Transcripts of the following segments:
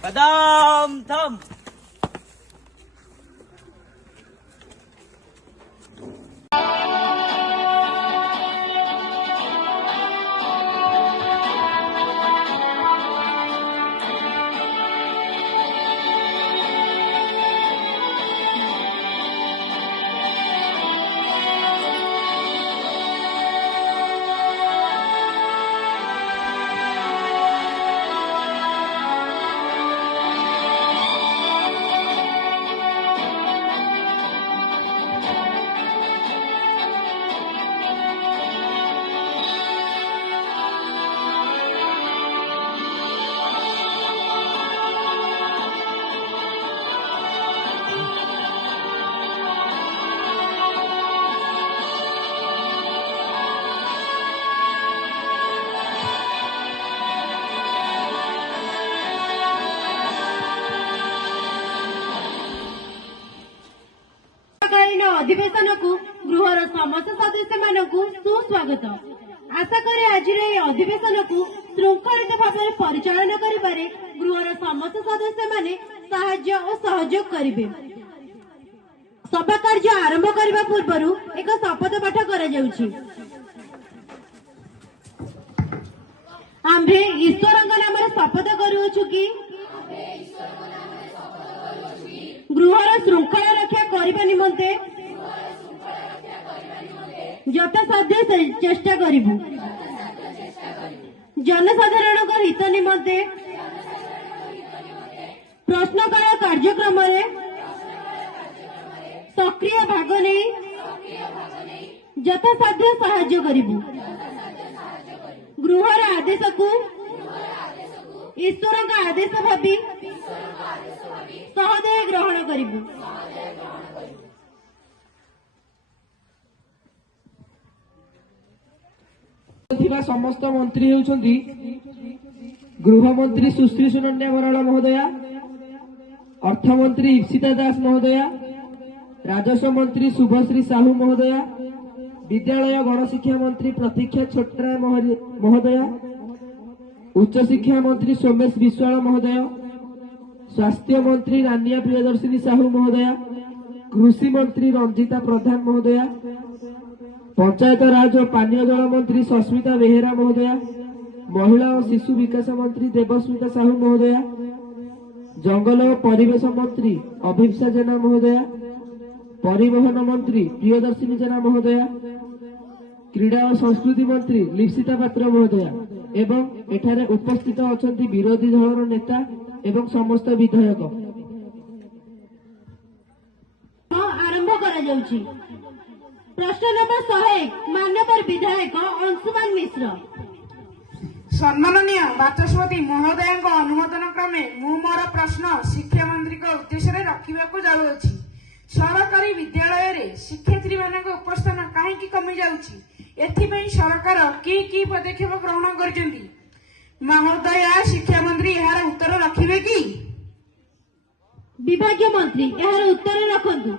कदम थम। अधिवेशन को गृहर समस्त सदस्य मानक सुस्वागत। आशा करे आज अधिवेशन को श्रृंखलित भाव में परिचालन करिबारे गृहर समस्त सदस्य माने साहाय्य और सहयोग करिवे। सभा कार्य आरंभ करने पूर्व एक शपथ पाठ करा जाउछि। आम्भे ईश्वरଙ୍କ नामରେ शपथ करूछु कि गृहर श्रृंखला रक्षा करने निमंते यथासाध्य चेष्टा करिबु। जनसाधारण हित निमंते प्रश्नकाल कार्यक्रम सक्रिय भाग नहीं यथासाध्य साहाय्य करिबु। गृहर आदेश को ईश्वर का आदेश भावी सहदय ग्रहण करिबु। समस्त मंत्री होउछन्ती गृह मंत्री सुश्री सुनन्या बराला महोदया, अर्थमंत्री इप्सिता दास महोदया, राजस्व मंत्री शुभश्री साहू महोदया, विद्यालय गणशिक्षा मंत्री प्रतीक्षा छोटराय महोदया, उच्च शिक्षा मंत्री सोमेश विश्वाल महोदय, स्वास्थ्य मंत्री रानिया प्रियदर्शिनी साहू महोदया, कृषि मंत्री रंजिता प्रधान महोदया, पंचायत राज और पानीय जल मंत्री सस्मिता बेहेरा महोदया, महिला और शिशु विकास मंत्री देवस्मिता साहू महोदया, जंगल और परिवेश मंत्री अभिप्सा जेना महोदया, परिवहन मंत्री प्रियदर्शिनी जेना महोदया, क्रीड़ा और संस्कृति मंत्री लिप्सिता पात्र महोदया एवं एठारे उपस्थित अछंती विरोधी दलर नेता एवं समस्त विधायक। आरंभ करा जाउछि। प्रश्न नंबर 101 मान्यवर विधायक अंशुमान मिश्र। सम्माननीय बाचस्पति महोदय अनुमोदन क्रमे मु मोर प्रश्न शिक्षा मंत्री उद्देश्य रखा जाऊँगी। सरकारी विद्यालय रे शिक्षयित्री मान उपस्थान कहीं कमी जाउछि, एथिपई सरकार की पदक्षेप ग्रहण करछन्ती? महोदय शिक्षा मंत्री यार उत्तर रखिबे कि? विभागीय मंत्री यार उत्तर रखंतु।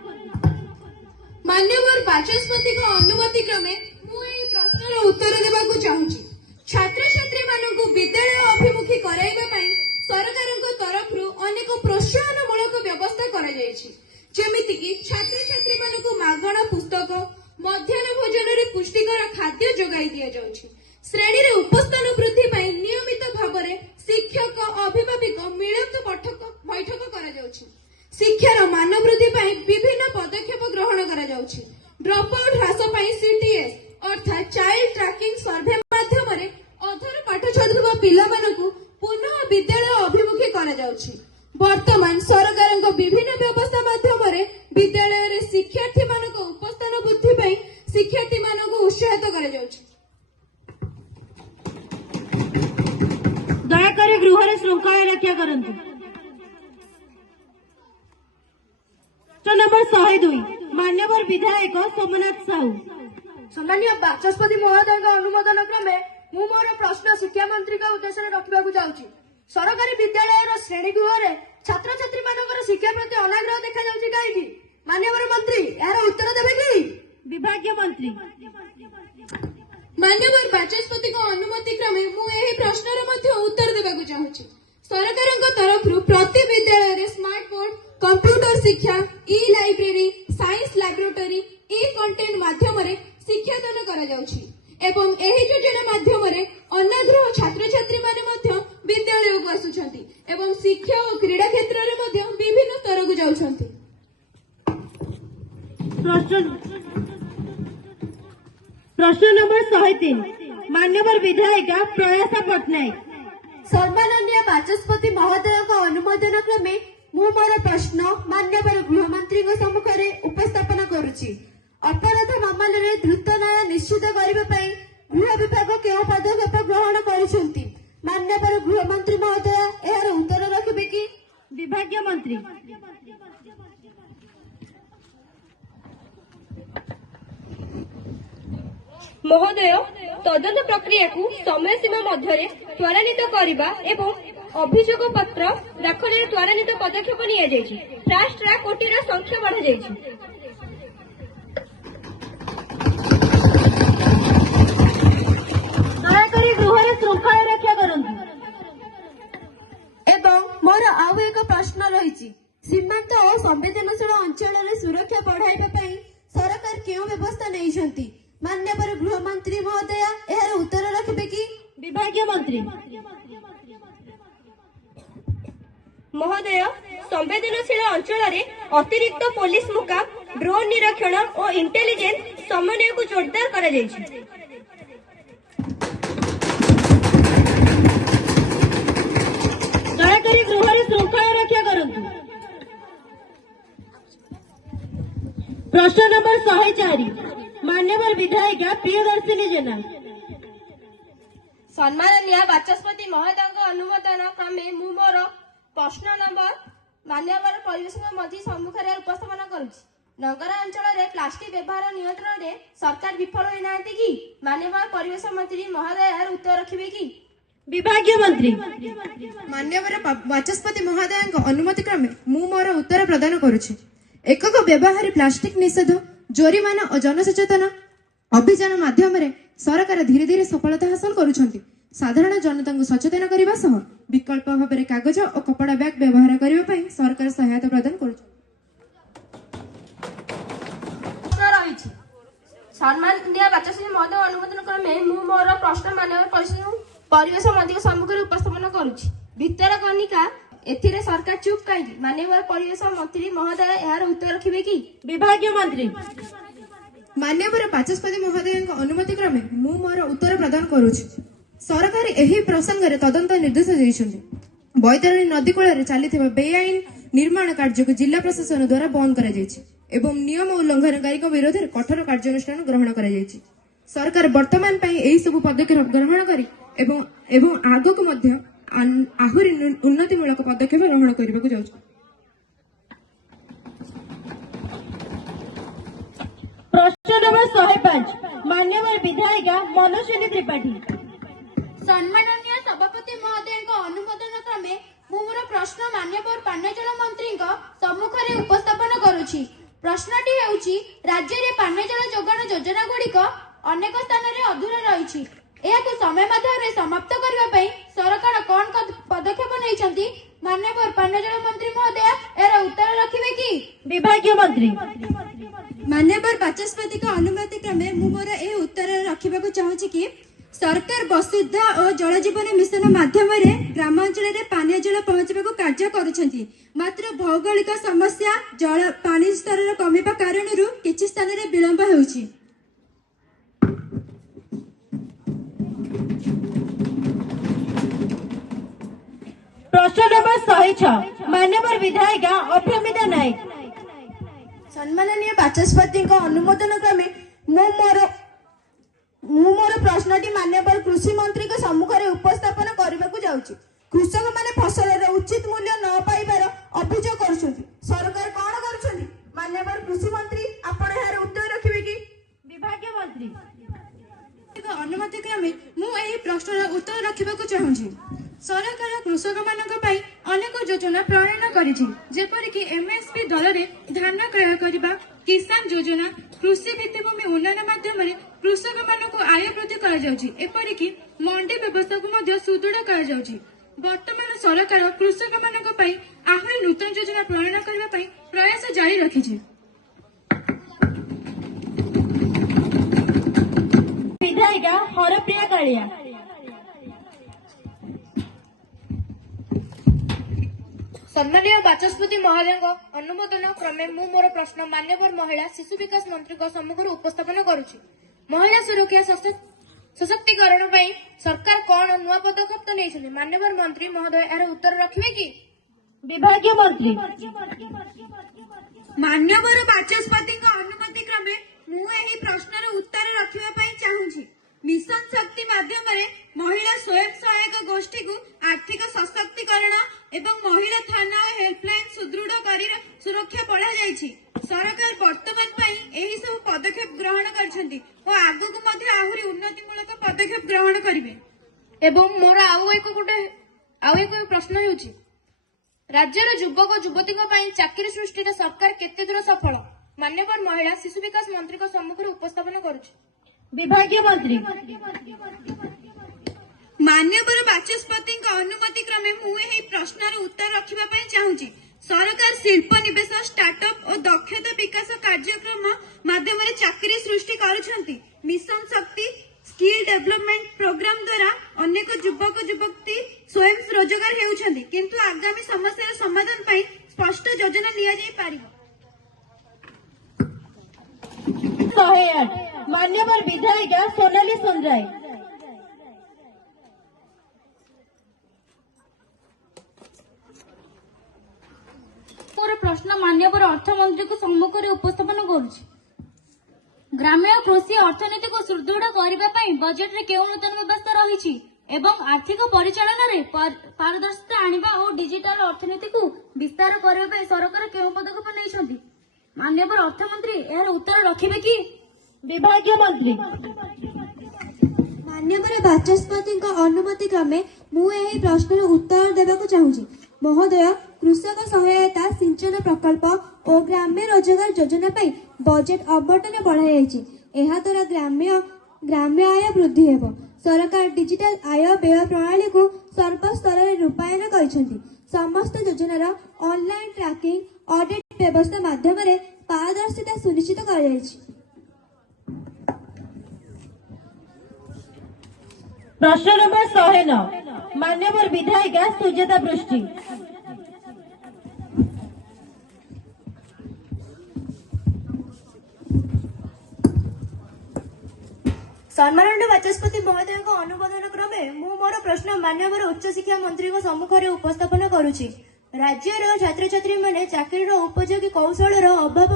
मान्यवर बाचस्पति को अनुमति क्रमे मु एई प्रश्नर उत्तर देबाकू चाहूछि। छात्र छात्री मानकु विद्यालय अभिमुखी कराइबा पई सरकारक तरफरु अनेक प्रोत्साहनमूलक व्यवस्था करा जायछि, जेमिति कि छात्र छात्री मानकु मागणा पुस्तक, मध्याह्न भोजन रे पुष्टिकर खाद्य जोगाई दिया जाउछि। श्रेणी रे उपस्थान वृद्धि पई नियमित भाबरे शिक्षक अभिभावक मिलित बैठक करा जाउछि। शिक्षार मान वृद्धि पई विभिन्न पदक्षेप ग्रहण करा जाउछि। ड्रॉप आउट ह्रास पई सीटीएस अर्थात चाइल्ड ट्रैकिंग सर्वे माध्यम रे अधर पाठ छाडुवा पिला मानकु पुनः विद्यालय अभिमुखी करा जाउछि। वर्तमान सरकारक विभिन्न व्यवस्था माध्यम रे विद्यालय रे शिक्षार्थी मानक उपस्थान वृद्धि पई शिक्षार्थी मानकु उत्साहित करा जाउछि। दयाकर गृह श्रृंखला रक्षा करंतु। प्रश्न नंबर 102 मान्यवर विधायक सोमनाथ साहू। सम्माननीय बाचस्पति महोदय अनुमोदन क्रमे मु मोर प्रश्न शिक्षा मंत्री उद्देश्य रखा जाऊँगी। सरकारी विद्यालय श्रेणी गृह छात्र छात्री मान शिक्षा प्रति अनाग्रह देखा जाउछि कहीं? मान्यवर मंत्री यार उत्तर देवे कि? विभागीय मंत्री मान्यवर बाचस्पति को अनुमति क्रमे मु एही प्रश्नर मध्य उत्तर देबाकू चाहूछि। सरकारक तरफरु ଶିକ୍ଷା, ଇ ଲାଇବ୍ରେରୀ, ସାଇନ୍ସ ଲାବୋରେଟୋରୀ, ଇ କଣ୍ଟେଣ୍ଟ ମାଧ୍ୟମରେ ଶିକ୍ଷାଦାନ କରାଯାଉଛି ଏବଂ ଏହି ଯୋଜନା ମାଧ୍ୟମରେ ଅନାଗ୍ରହ ଛାତ୍ରଛାତ୍ରୀମାନେ ମଧ୍ୟ ବିଦ୍ୟାଳୟକୁ ଆସୁଛନ୍ତି ଏବଂ ଶିକ୍ଷା ଓ କ୍ରୀଡ଼ା କ୍ଷେତ୍ରରେ ମଧ୍ୟ ବିଭିନ୍ନ ସ୍ତରକୁ ଯାଉଛନ୍ତି। प्रश्न नंबर 103 मान्यवर विधायिका प्रयासा पट्टनायक। सम्माननीय बाचस्पति महोदय अनुमोदन क्रमे मु मोर प्रश्न मान्यवर गृहमंत्री सम्मुखें उपस्थापन करुछि। अपराध मामलें द्रुत न्याय निश्चित करने गृह विभाग केउ पदक्षेप ग्रहण करिसेंति मान्यवर गृहमंत्री महोदय यार उत्तर रखिबे कि? विभागीय मंत्री महोदय, तदंत प्रक्रिया को समय सीमा मध्य त्वरान्वित करने एवं अभियोग पत्र दाखल त्वरान्वित पदक्षेप नि फास्ट ट्रैक कोर्टर संख्या बढ़ा जाइछि। दयाकरी गृह श्रृंखला रक्षा करंतु। एवं मोर आउ एक प्रश्न रही सीमांत और संवेदनशील अंचल सुरक्षा बढ़ाइबा पई सरकार केउ व्यवस्था नहीं मान्यवर गृहमंत्री महोदय यार उत्तर रखिबे कि? विभागीय मंत्री महोदय, संवेदनशील अंचल अतिरिक्त पुलिस मुकाम, ड्रोन निरीक्षण और इंटेलिजेंस समन्वय को जोरदार करा जाइछि। दयाकरी गृह श्रृंखला रक्षा करंतु। प्रश्न नंबर 104 मान्यवर विधायिका प्रियदर्शिनी जेना। सम्माननीय बाचस्पति महोदय अनुमोदन क्रमे मु मोर प्रश्न नंबर मान्यवर परिवेश मंत्री सम्मुखें उपस्थापन करुछि। नगर अंचल प्लास्टिक व्यवहार नियंत्रण में सरकार विफल होना कि मान्यवर परिवेश मंत्री महोदय यार उत्तर रखिबे कि? विभागीय मंत्री मान्यवर बाचस्पति महोदय अनुमति क्रमे मु मोर उत्तर प्रदान करुछि। एकक व्यवहारी प्लास्टिक निषेध, जोरीमाना और जनसचेतन अभियान माध्यम सरकार धीरे धीरे सफलता हासिल करुछंती। साधारण जनता को सचेतन करने सह विकल्प भाव में कागज और कपड़ा बैग व्यवहार करने सरकार सहायता प्रदान करुछंती। सम्माननीय बाचस्पति महोदय अनुमोदन क्रमे मु मोर प्रश्न मान्यवर परिवेश मंत्री सम्मुखें उपस्थापन करुछि। भितरकनिका एथिरे सरकार चुप कहीं मान्यवर परिवेश मंत्री महोदय यार उत्तर रखिबे कि? विभागीय मंत्री मान्यवर बाचस्पति महोदय अनुमति क्रमे मु मोर उत्तर प्रदान करुछि। सरकार एही प्रसंग में तदंत निर्देश देइछन्ति। बैतरणी नदी कूल चली बेआईन निर्माण कार्य को जिला प्रशासन द्वारा बंद करा जायछि एवं नियम उल्लंघनकारी विरोध में कठोर कार्यानुष्ठान ग्रहण करा जायछि। सरकार वर्तमान पई एही सब पदक्षेप ग्रहण करी एवं आगो को मध्य आहुरी उन्नतिमूलक पदक्षेप ग्रहण करने को जाउछि। प्रश्न नंबर 105 मान्यवर विधायिका मनोजिनी त्रिपाठी। सम्माननीय सभापति महोदय अनुमोदन क्रमे मु मोर प्रश्न मान्यवर पानीय जल मंत्री सम्मुखें उपस्थापन करुछि। प्रश्नटी हेउछि राज्य में पानीय जल जोगाण योजना गुड़िक अनेक स्थान में अधूरा रही एहाकु समय मध्य समाप्त करने सरकार कौन पदक्षेप नहीं मान्यवर पानीय जल मंत्री महोदय यार उत्तर रखिबे कि? विभागीय मंत्री मान्यवर बाचस्पति अनुमति क्रमे मु मोर ए उत्तर रखिबा चाहूछि कि सरकार वसुधा और जल जीवन मिशन माध्यम ग्रामांचल में पानीय जल पहुंचा कार्य करुछंती। मात्र भौगोलिक समस्या जल पानी स्तर कमिबा कारण किछि स्थान में विलंब होउछि। प्रश्न नंबर 106 मान्यवर विधायिका अभ्यमिता नायक। सम्माननीय बाचस्पति अनुमोदन क्रमे मु मोर प्रश्नटी मान्यवर कृषि मंत्री सम्मुखें उपस्थापन करने को जाउछि। कृषक माने फसल उचित मूल्य न पाइबार अभियोग करुछंती। सरकार कौन करुछंती? मान्यवर कृषि मंत्री आपण यार उत्तर रखिबे कि? विभागीय मंत्री अनुमति क्रमे मु एही प्रश्नर उत्तर रखिबा चाहूछि। सरकार कृषक मानक पई अनेक योजना प्रणयन करिछि जेपरिक एमएसपी दर रे धान क्रय करबा, किसान योजना, कृषि भित्तिभूमि उन्नयन माध्यम कृषक मानक आय वृद्धि करा जाउछि। एपरिक मंडी व्यवस्था को मध्य सुदृढ़ करा जाउछि। ବର୍ତ୍ତମାନ ସରକାର କୃଷକମାନଙ୍କ ପାଇଁ ଆହୁରି ନୂତନ ଯୋଜନା ପ୍ରଣୟନ କରିବା ପାଇଁ ପ୍ରୟାସ ଜାରି ରଖିଛି। ବିଧାୟିକା ହରପ୍ରିୟା କାଳିଆ। ସମ୍ମାନୀୟ ବାଚସ୍ପତି ମହୋଦୟଙ୍କ ଅନୁମୋଦନ କ୍ରମେ ମୁଁ ମୋର ପ୍ରଶ୍ନ ମାନ୍ୟବର ମହିଳା ଶିଶୁ ବିକାଶ ମନ୍ତ୍ରୀଙ୍କ ସମ୍ମୁଖରେ ଉପସ୍ଥାପନ କରୁଛି। ମହିଳା ସୁରକ୍ଷା ସଶକ୍ତିକରଣ ପାଇଁ ସରକାର କଣ ନୂଆ ପଦକ୍ଷେପ ନେଇଛନ୍ତି? ମାନ୍ୟବର ମନ୍ତ୍ରୀ ମହୋଦୟ ଏହାର ଉତ୍ତର ରଖିବେ କି? ବିଭାଗୀୟ ମନ୍ତ୍ରୀ। ମାନ୍ୟବର ବାଚସ୍ପତିଙ୍କ ଅନୁମତି କ୍ରମେ ମୁଁ ଏହି ପ୍ରଶ୍ନର ଉତ୍ତର ରଖିବା ପାଇଁ ଚାହୁଁଛି। ମିଶନ ଶକ୍ତି ମାଧ୍ୟମରେ ମହିଳା ସ୍ୱୟଂ ସହାୟକ ଗୋଷ୍ଠୀକୁ ଆର୍ଥିକ ସଶକ୍ତିକରଣ ଏବଂ ମହିଳା ଥାନା ଓ ହେଲ୍ପଲାଇନ ସୁଦୃଢ କରି ସୁରକ୍ଷା ବଢାଯାଇଛି। ସରକାର ବର୍ତ୍ତମାନ ପାଇଁ ଏହି ସବୁ ପଦକ୍ଷେପ ଗ୍ରହଣ କରିଛନ୍ତି ଓ ଆଗକୁ ମଧ୍ୟ ଆହୁରି ଉନ୍ନତିମୂଳକ ପଦକ୍ଷେପ ଗ୍ରହଣ କରିବେ। ଏବଂ ମୋର ଆଉ ଏକ ପ୍ରଶ୍ନ ହେଉଛି, ରାଜ୍ୟର ଯୁବକ ଯୁବତୀଙ୍କ ପାଇଁ ଚାକିରି ସୃଷ୍ଟିରେ ସରକାର କେତେ ଦୂର ସଫଳ? ମାନ୍ୟବର ମହିଳା ଶିଶୁ ବିକାଶ ମନ୍ତ୍ରୀଙ୍କ ସମ୍ମୁଖରେ ଉପସ୍ଥାପନ କରୁଛି। ବିଭାଗୀୟ ମନ୍ତ୍ରୀ। ମାନ୍ୟବର ବାଚସ୍ପତିଙ୍କ ଅନୁମତି କ୍ରମେ ମୁଁ ଏହି ପ୍ରଶ୍ନର ଉତ୍ତର ରଖିବା ପାଇଁ ଚାହୁଁଛି। ସରକାର ଶିଳ୍ପ ନିବେଶ, ଷ୍ଟାର୍ଟଅପ ଓ ଦକ୍ଷତା ବିକାଶ କାର୍ଯ୍ୟକ୍ରମ ମାଧ୍ୟମରେ ଚାକିରି ସୃଷ୍ଟି କରୁଛନ୍ତି। ମିଶନ ଶକ୍ତି ସ୍କିଲ୍ ଡେଭଲପମେଣ୍ଟ ପ୍ରୋଗ୍ରାମ ଦ୍ୱାରା ଅନେକ ଯୁବକ ଯୁବତୀ ସ୍ୱୟଂ ରୋଜଗାର ହେଉଛନ୍ତି, କିନ୍ତୁ ଆଗାମୀ ସମସ୍ୟାର ସମାଧାନ ପାଇଁ ସ୍ପଷ୍ଟ ଯୋଜନା ନିଆଯାଇପାରିବ। 108 ମାନ୍ୟବର ବିଧାୟିକା ସୋନାଲି ସୁନ୍ଦରାୟ। ମୋର ପ୍ରଶ୍ନ ମାନ୍ୟବର ଅର୍ଥମନ୍ତ୍ରୀଙ୍କ ସମ୍ମୁଖରେ ଉପସ୍ଥାପନ କରୁଛି। ଗ୍ରାମୀଣ କୃଷି ଅର୍ଥନୀତିକୁ ସୁଦୃଢ କରିବା ପାଇଁ ବଜେଟରେ କେଉଁ ନୂତନ ବ୍ୟବସ୍ଥା ରହିଛି ଏବଂ ଆର୍ଥିକ ପରିଚାଳନାରେ ପାରଦର୍ଶିତା ଆଣିବା ଓ ଡିଜିଟାଲ ଅର୍ଥନୀତିକୁ ବିସ୍ତାର କରିବା ପାଇଁ ସରକାର କେଉଁ ପଦକ୍ଷେପ ନେଇଛନ୍ତି? ମାନ୍ୟବର ଅର୍ଥମନ୍ତ୍ରୀ ଏହାର ଉତ୍ତର ରଖିବେ କି? ବିଭାଗୀୟ ମନ୍ତ୍ରୀ। ମାନ୍ୟବର ବାଚସ୍ପତିଙ୍କ ଅନୁମତି କ୍ରମେ ମୁଁ ଏହି ପ୍ରଶ୍ନର ଉତ୍ତର ଦେବାକୁ ଚାହୁଁଛି। ମହୋଦୟ, କୃଷକ ସହାୟତା ସିଞ୍ଚନ ପ୍ରକଳ୍ପ ଓ ଗ୍ରାମ୍ୟ ରୋଜଗାର ଯୋଜନା ପାଇଁ ବଜେଟ୍ ଆବଣ୍ଟନ ବଢ଼ାଯାଇଛି। ଏହାଦ୍ୱାରା ଗ୍ରାମ୍ୟ ଆୟ ବୃଦ୍ଧି ହେବ। ସରକାର ଡିଜିଟାଲ ଆୟ ବ୍ୟୟ ପ୍ରଣାଳୀକୁ ସର୍ବସ୍ତରରେ ରୂପାୟନ କରିଛନ୍ତି। ସମସ୍ତ ଯୋଜନାର ଅନଲାଇନ ଟ୍ରାକିଂ ଅଡିଟ୍ ବ୍ୟବସ୍ଥା ମାଧ୍ୟମରେ ପାରଦର୍ଶିତା ସୁନିଶ୍ଚିତ କରାଯାଇଛି। ପ୍ରଶ୍ନ ନମ୍ବର 109 ମାନ୍ୟବର ବିଧାୟିକା ସୁଜାତା ବୃଷ୍ଟି। ସମ୍ମାନୀୟ ବାଚସ୍ପତି ମହୋଦୟଙ୍କ ଅନୁମୋଦନ କ୍ରମେ ମୁଁ ମୋର ପ୍ରଶ୍ନ ମାନ୍ୟବର ଉଚ୍ଚଶିକ୍ଷା ମନ୍ତ୍ରୀଙ୍କ ସମ୍ମୁଖରେ ଉପସ୍ଥାପନ କରୁଛି। ରାଜ୍ୟର ଛାତ୍ରଛାତ୍ରୀମାନେ ଚାକିରିର ଉପଯୋଗୀ କୌଶଳର ଅଭାବ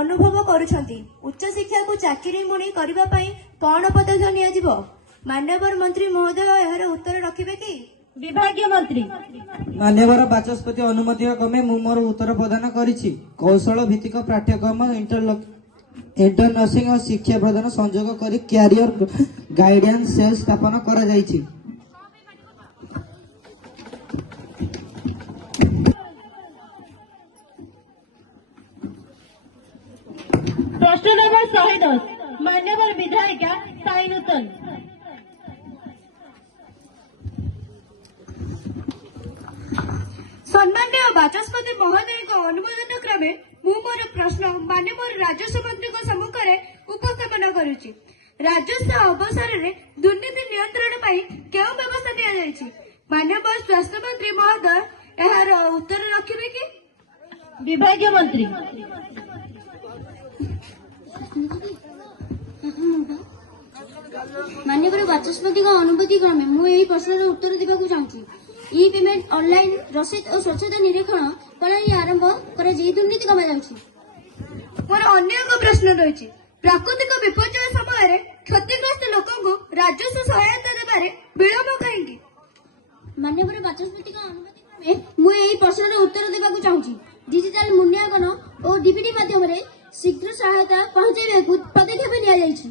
ଅନୁଭବ କରୁଛନ୍ତି। ଉଚ୍ଚଶିକ୍ଷାକୁ ଚାକିରି ମୁଣି କରିବା ପାଇଁ କଣ ପଦକ୍ଷେପ ନିଆଯିବ? ମାନ୍ୟବର ମନ୍ତ୍ରୀ ମହୋଦୟ ଏହାର ଉତ୍ତର ରଖିବେ କି? ବିଭାଗୀୟ ମନ୍ତ୍ରୀ। ମାନ୍ୟବର ବାଚସ୍ପତି ଅନୁମତି କ୍ରମେ ମୁଁ ମୋର ଉତ୍ତର ପ୍ରଦାନ କରିଛି। କୌଶଳ ଭିତ୍ତିକ ପାଠ୍ୟକ୍ରମ ଇଣ୍ଟରନର୍ସିଂ ଓ ଶିକ୍ଷା ପ୍ରଦାନ ସଂଯୋଗ କରି କ୍ୟାରିୟର ଗାଇଡାନ୍ସ ସେଲ୍ ସ୍ଥାପନ କରାଯାଇଛି। ପ୍ରଶ୍ନ ନମ୍ବର 110 ମାନ୍ୟବର ବିଧାୟିକା ସାଇ ନୂତନ। ସମ୍ମାନୀୟ ବାଚସ୍ପତି ମହୋଦୟଙ୍କ ଅନୁମୋଦନ କ୍ରମେ ମୁଁ ମୋର ପ୍ରଶ୍ନ ମାନ୍ୟବର ରାଜସ୍ୱ ମନ୍ତ୍ରୀଙ୍କ ସମ୍ମୁଖରେ ଉପସ୍ଥାପନ କରୁଛି। ରାଜସ୍ୱ ଅବସରରେ ଦୁର୍ନୀତି ନିୟନ୍ତ୍ରଣ ପାଇଁ କେଉଁ ବ୍ୟବସ୍ଥା ନିଆଯାଇଛି? ମାନ୍ୟବର ସ୍ୱାସ୍ଥ୍ୟ ମନ୍ତ୍ରୀ ମହୋଦୟ ଏହାର ଉତ୍ତର ରଖିବେ କି? ବିଭାଗୀୟ ମନ୍ତ୍ରୀ। ମାନ୍ୟବର ବାଚସ୍ପତିଙ୍କ ଅନୁମତି କ୍ରମେ ମୁଁ ଏହି ପ୍ରଶ୍ନର ଉତ୍ତର ଦେବାକୁ ଚାହୁଁଛି। ଇ ପେମେଣ୍ଟ, ଅନଲାଇନ ରସିଦ ଓ ସ୍ୱଚ୍ଛତା ନିରୀକ୍ଷଣ ପ୍ରଣାଳୀ ଆରମ୍ଭ କରାଯାଇ ଦୁର୍ନୀତି କମାଯାଉଛି। ମୋର ଅନ୍ୟ ଏକ ପ୍ରଶ୍ନ ରହିଛି। ପ୍ରାକୃତିକ ବିପର୍ଯ୍ୟୟ ସମୟରେ କ୍ଷତିଗ୍ରସ୍ତ ଲୋକଙ୍କୁ ରାଜସ୍ୱ ସହାୟତା ଦେବାରେ ବିଳମ୍ବ କାହିଁକି? ମାନ୍ୟବର ବାଚସ୍ପତିଙ୍କ ଅନୁମତି କ୍ରମେ ମୁଁ ଏହି ପ୍ରଶ୍ନର ଉତ୍ତର ଦେବାକୁ ଚାହୁଁଛି। ଡିଜିଟାଲ ମୂଲ୍ୟାଙ୍କନ ଓ ଡିବିଟି ମାଧ୍ୟମରେ ଶୀଘ୍ର ସହାୟତା ପହଞ୍ଚାଇବାକୁ ପଦକ୍ଷେପ ନିଆଯାଇଛି।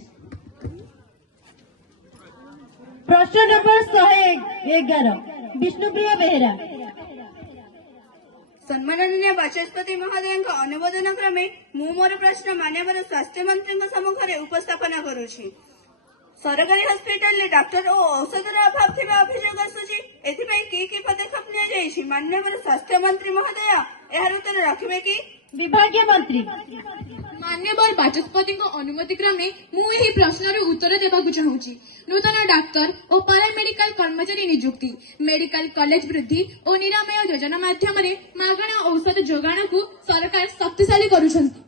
ପ୍ରଶ୍ନ ନମ୍ବର 111 ବିଷ୍ଣୁପ୍ରିୟା ବେହେରା। ସମ୍ମାନନୀୟ ବାଚସ୍ପତି ମହୋଦୟଙ୍କ ଅନୁମୋଦନ କ୍ରମେ ମୁଁ ମୋର ପ୍ରଶ୍ନ ମାନ୍ୟବର ସ୍ୱାସ୍ଥ୍ୟ ମନ୍ତ୍ରୀଙ୍କ ସମ୍ମୁଖରେ ଉପସ୍ଥାପନ କରୁଛି। ସରକାରୀ ହସ୍ପିଟାଲରେ ଡାକ୍ତର ଓ ଔଷଧର ଅଭାବ ଥିବା ଅଭିଯୋଗ ଆସୁଛି। ଏଥିପାଇଁ କି ପଦକ୍ଷେପ ନିଆଯାଇଛି? ମାନ୍ୟବର ସ୍ୱାସ୍ଥ୍ୟ ମନ୍ତ୍ରୀ ମହୋଦୟ ଏହାର ଉତ୍ତର ରଖିବେ କି? ବିଭାଗୀୟ ମନ୍ତ୍ରୀ। ମାନ୍ୟବର ବାଚସ୍ପତିଙ୍କ ଅନୁମତି କ୍ରମେ ମୁଁ ଏହି ପ୍ରଶ୍ନର ଉତ୍ତର ଦେବାକୁ ଚାହୁଁଛି। ନୂତନ ଡାକ୍ତର ଓ ପାରାମେଡିକାଲ କର୍ମଚାରୀ ନିଯୁକ୍ତି, ମେଡିକାଲ କଲେଜ ବୃଦ୍ଧି ଓ ନିରାମୟ ଯୋଜନା ମାଧ୍ୟମରେ ମାଗଣା ଔଷଧ ଯୋଗାଣକୁ ସରକାର ଶକ୍ତିଶାଳୀ କରୁଛନ୍ତି।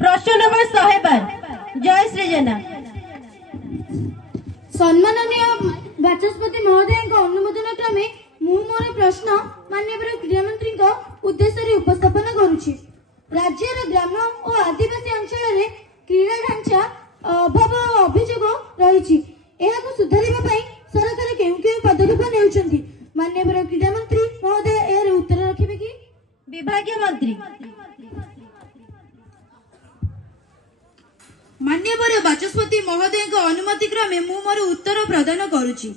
ପ୍ରଶ୍ନ ନମ୍ବର 112 ଜୟଶ୍ରୀ ଜେନା। ସମ୍ମାନନୀୟ ବାଚସ୍ପତି ମହୋଦୟଙ୍କ ଅନୁମୋଦନ କ୍ରମେ ମୁଁ ମୋର ପ୍ରଶ୍ନ ମାନ୍ୟବର କ୍ରୀଡ଼ାମନ୍ତ୍ରୀଙ୍କ ଉଦ୍ଦେଶ୍ୟରେ ଉପସ୍ଥାପନ କରୁଛି। ରାଜ୍ୟର ଗ୍ରାମ ଓ ଆଦିବାସୀ ଅଞ୍ଚଳରେ କ୍ରୀଡ଼ା ଢାଞ୍ଚା ଅଭାବ ଅଭିଯୋଗ ରହିଛି। ଏହାକୁ ସୁଧାରିବା ପାଇଁ ସରକାର କେଉଁ କେଉଁ ପଦକ୍ଷେପ ନେଉଛନ୍ତି? ମାନ୍ୟବର କ୍ରୀଡ଼ାମନ୍ତ୍ରୀ ମହୋଦୟ ଏହାର ଉତ୍ତର ରଖିବେ କି? ବିଭାଗୀୟ ମନ୍ତ୍ରୀ। ମାନ୍ୟବର ବାଚସ୍ପତି ମହୋଦୟଙ୍କ ଅନୁମତି କ୍ରମେ ମୁଁ ମୋର ଉତ୍ତର ପ୍ରଦାନ କରୁଛି।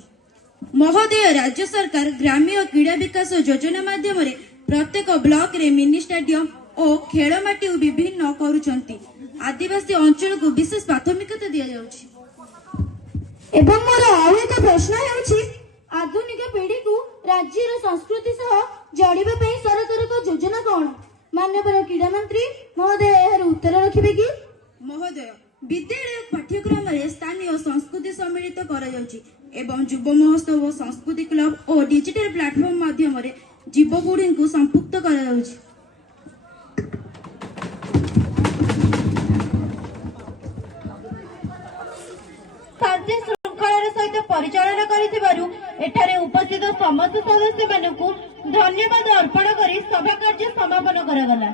ମହୋଦୟ, ରାଜ୍ୟ ସରକାର ଗ୍ରାମୀୟ କ୍ରୀଡ଼ା ବିକାଶ ଯୋଜନା ମାଧ୍ୟମରେ ପ୍ରତ୍ୟେକ ବ୍ଲକରେ ମିନି ଷ୍ଟାଡିୟମ ଓ ଖେଳ ମାଟି ବିଭିନ୍ନ କରୁଛନ୍ତି। ଆଦିବାସୀ ଅଞ୍ଚଳକୁ ବିଶେଷ ପ୍ରାଥମିକତା ଦିଆଯାଉଛି। ଏବଂ ମୋର ଆଉ ଏକ ପ୍ରଶ୍ନ ହେଉଛି, ଆଧୁନିକ ପିଢ଼ିକୁ ରାଜ୍ୟର ସଂସ୍କୃତି ସହ ଯୋଡ଼ିବା ପାଇଁ ସରକାରଙ୍କ ଯୋଜନା କ'ଣ? ମାନ୍ୟବର କ୍ରୀଡ଼ାମନ୍ତ୍ରୀ ମହୋଦୟ ଏହାର ଉତ୍ତର ରଖିବେ କି? ମହୋଦୟ, ବିଦ୍ୟାଳୟ ପାଠ୍ୟକ୍ରମରେ ସ୍ଥାନୀୟ ସଂସ୍କୃତି ସମ୍ମିଳିତ କରାଯାଉଛି ଏବଂ ଯୁବ ମହୋତ୍ସବ, ସଂସ୍କୃତି କ୍ଲବ ଓ ଡିଜିଟାଲ ପ୍ଲାଟଫର୍ମ ମାଧ୍ୟମରେ ଯୁବପିଢ଼ିଙ୍କୁ ସମ୍ପୃକ୍ତ କରାଯାଉଛି। ଶାନ୍ତି ଶୃଙ୍ଖଳାର ସହିତ ପରିଚାଳନା କରିଥିବାରୁ ଏଠାରେ ଉପସ୍ଥିତ ସମସ୍ତ ସଦସ୍ୟମାନଙ୍କୁ ଧନ୍ୟବାଦ ଅର୍ପଣ କରି ସଭା କାର୍ଯ୍ୟ ସମାପନ କରାଗଲା।